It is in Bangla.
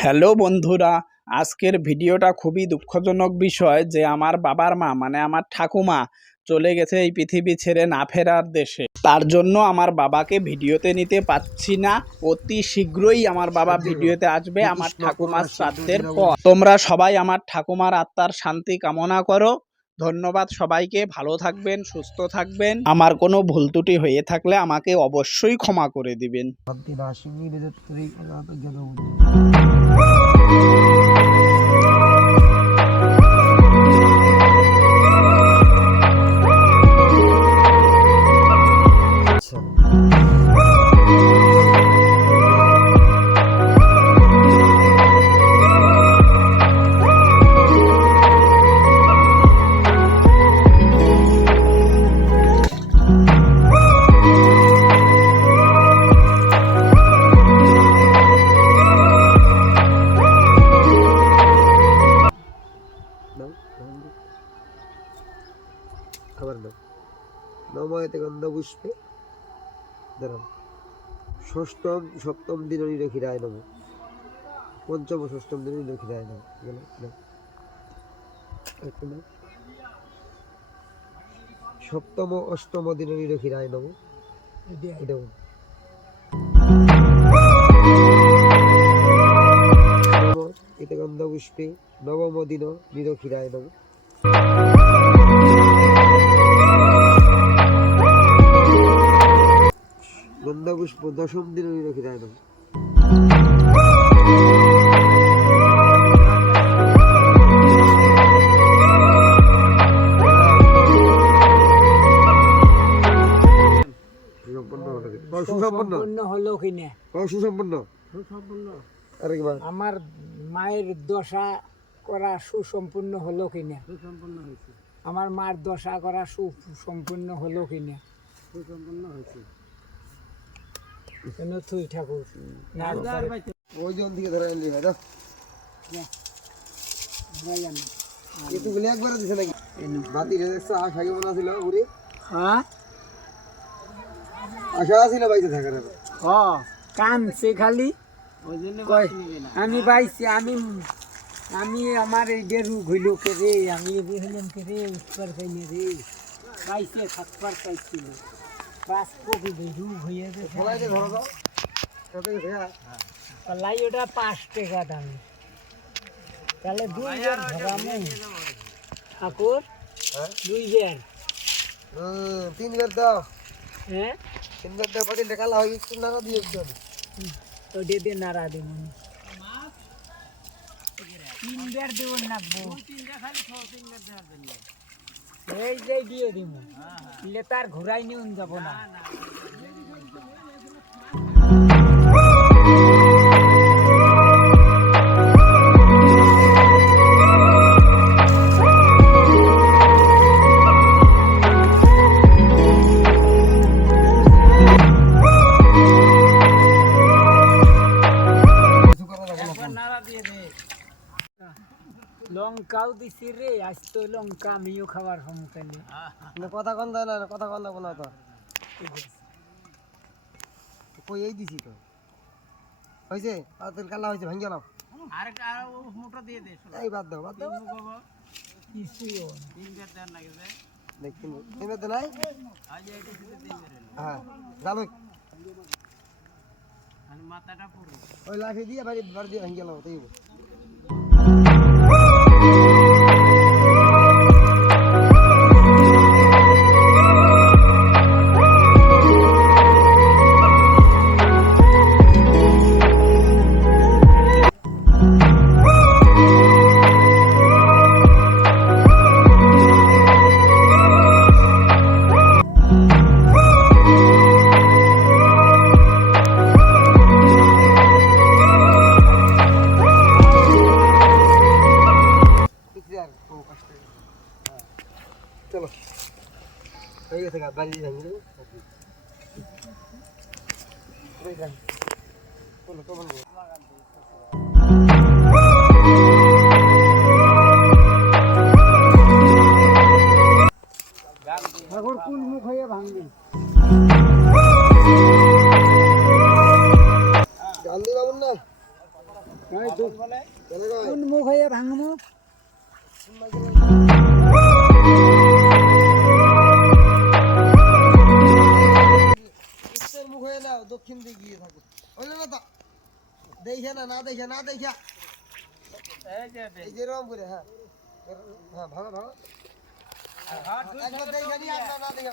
হ্যালো বন্ধুরা, আজকের ভিডিওটা খুবই দুঃখজনক বিষয় যে আমার বাবার মা মানে আমার ঠাকুমা চলে গেছে এই পৃথিবী ছেড়ে না ফেরার দেশে। তার জন্য আমার বাবাকে ভিডিওতে নিতে পারছি না। অতি শীঘ্রই আমার বাবা ভিডিওতে আসবে আমার ঠাকুমার শ্রাদ্ধের পর। তোমরা সবাই আমার ঠাকুমার আত্মার শান্তি কামনা করো। ধন্যবাদ সবাইকে। ভালো থাকবেন, সুস্থ থাকবেন। আমার কোনো ভুল ত্রুটি হয়ে থাকলে আমাকে অবশ্যই ক্ষমা করে দিবেন। খাবার দাও নময়তে গন্ধপুষ্পে দাঁড়াও ষষ্ঠম সপ্তম দিন নিরখিরায় নম পঞ্চম ষষ্ঠম দিন নিরখিরায় নম সপ্তম অষ্টম দিন নিরখিরায় নম এটাও নময়তে গন্ধপুষ্পে নবম দিন নিরখিরায় নম গন্ধপুষ্প দশম দিন নিরখিরায় নম আমার মায়ের দশা করা সুসম্পূর্ণ হলো কিনা, আমার মার দশা করা সুসম্পূর্ণ হলো কিনা, সুসম্পূর্ণ হয়েছে কেন তুই ঠাকুর ওইজন থেকে ধরে আনলি ভাই এতগুলো একবার দিছে নাকি বাতি দেখছো আশা কেমন আছিল বুড়ি হ্যাঁ আশা আছিল বাইতে থাকার কানছে খালি আমি পাইছি আমি আমার এই যে রোগ হইল কে রে, আমি হইলাম কে রে উৎপার পাইনি রে পাইছে থাকবার পাইছিল রোগ হয়ে লাই ওটা 5 টাকা দামি তাহলে 2 বার ধরামু ঠাকুর 2 বার 3 বার দাও হ্যাঁ 3 বার দাও পাটি টাকা লাগি না দিয়ে দিও তো দে নারা দে মনে 3 বার দেব নাকবো 3 টা খালি 3 বার দেওয়ার জন্য এই যে দিয়ে দিমু ইলে তার ঘুরাই নিউন যাব না লঙ্কাও দিছি রে, আজ তো লঙ্কা আমিও খাবার সমতালি কথা কন দেয় না কথা কন দেবো না তো কই এই দিছি তো হয়েছে তেল কালা হয়েছে ভাঙ্গে নাও আর মোটা দিয়ে দে এই বাদ দাও কিছুই দেখুন তিনবার নাই হ্যাঁ যাবে মাথাটা পুরো ওই লাঠি দিয়ে বাড়ি বাড়ি দিয়ে ভাঙ্গে নাও তাই চলো হয়ে গেছে বাড়ি দিয়ে ভাঙি ঠাকুর কোন মুখ হয়ে ভাঙবি কোন মুখ হয়ে ভাঙবো উত্তর মুখ হয়ে নাও, দক্ষিণ দিকে গিয়ে থাকো। বুঝলে না তো? দেখে না, না দেখে, না দেখে। এই যে এরকম করে, হ্যাঁ। হ্যাঁ, ভালো, ভালো। একবার দেখে নিয়ে, না দেখে,